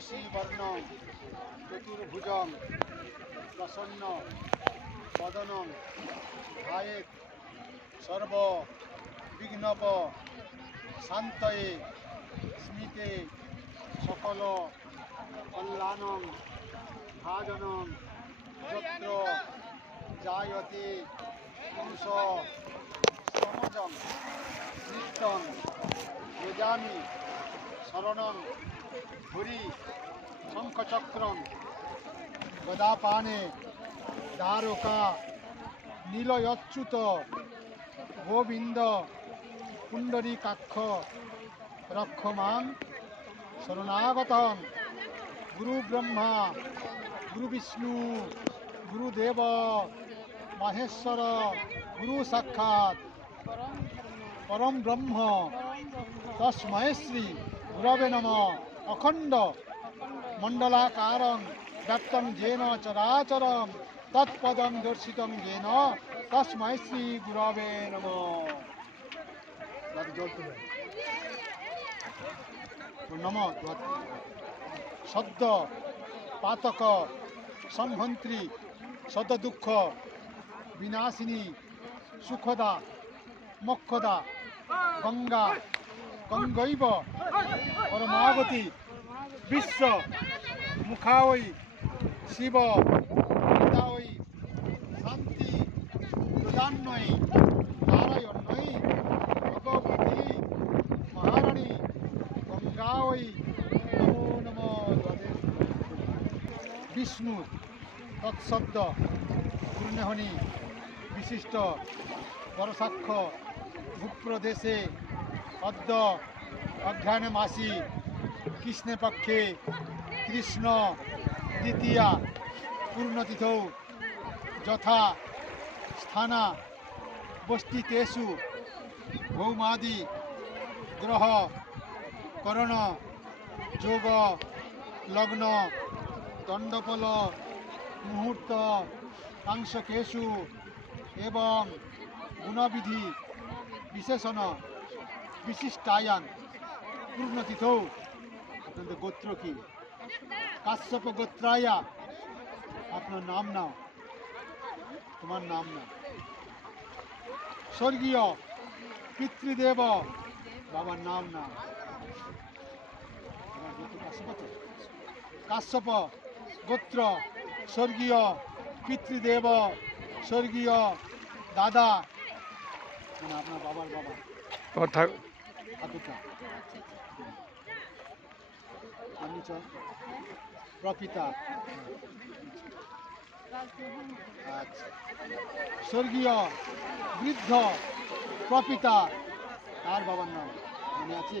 শশীবর্ণ চতুর্ভুজং প্রসন্ন বদনং ধ্যায়েৎ সর্ব বিঘ্নপ শান্তয়ে স্মিতে সকল কল্যাণং ভাজনং যত্র জায়তে পুরুষ সমজং নিত্যং যজামি শরণং হরি শঙ্খচক্রং গদাপানে দ্বারকা নীলয়চ্যুত গোবিন্দ পুণ্ডরীকাক্ষ রক্ষমাং শরণাগতং গুরু ব্রহ্মা গুরু বিষ্ণু গুরুদেব মহেশ্বর গুরু সাক্ষাৎ পরম ব্রহ্ম তস্मै শ্রী গুরবে নমঃ। অখণ্ড মণ্ডলাকারং ব্যক্তং যেন চরাচরং তৎপদং দর্শিতং যেন তস্मै শ্রী গুরবে নমঃ। নমঃ সদ্য পাতক সম্ভন্ত্রী সদ দুঃখ বিনাশিনী সুখদা মোক্ষদা গঙ্গা গঙ্গৈব পরমাগতি বিশ্ব মুখাওই শিব পিতাওই শান্তি প্রদান্নয়ী নারায়ণই ভগবতী মহারানী গঙ্গাওই নমো নমো। বিষ্ণু তৎশব্দ পূর্ণহনি বিশিষ্ট পরসাক্ষ্য ভূপ্রদেশে অদ্য অঘ্রাণ মাসি কৃষ্ণে পক্ষে কৃষ্ণ দ্বিতীয়া পূর্ণতিথৌ যথা স্থানা বস্তিতেষু ভৌমাদি গ্রহ করণ যোগ লগ্ন দণ্ডফল মুহূর্ত কাংশকেষু এবং গুণবিধি বিশেষণ বিশিষ্টায়ান পূর্ণতিথৌ। আপনাদের গোত্র কি? কাশ্যপ গোত্রায়া। আপনার নাম নাও, তোমার নাম নাও। স্বর্গীয় পিতৃদেব, বাবার নাম নাও। কাশ্যপ গোত্র, স্বর্গীয় পিতৃদেব, স্বর্গীয় দাদা মানে আপনার বাবার বাবা প্রপিতা। আচ্ছা, স্বর্গীয় বৃদ্ধ প্রপিতা, তার বাবার নাম মনে আছে?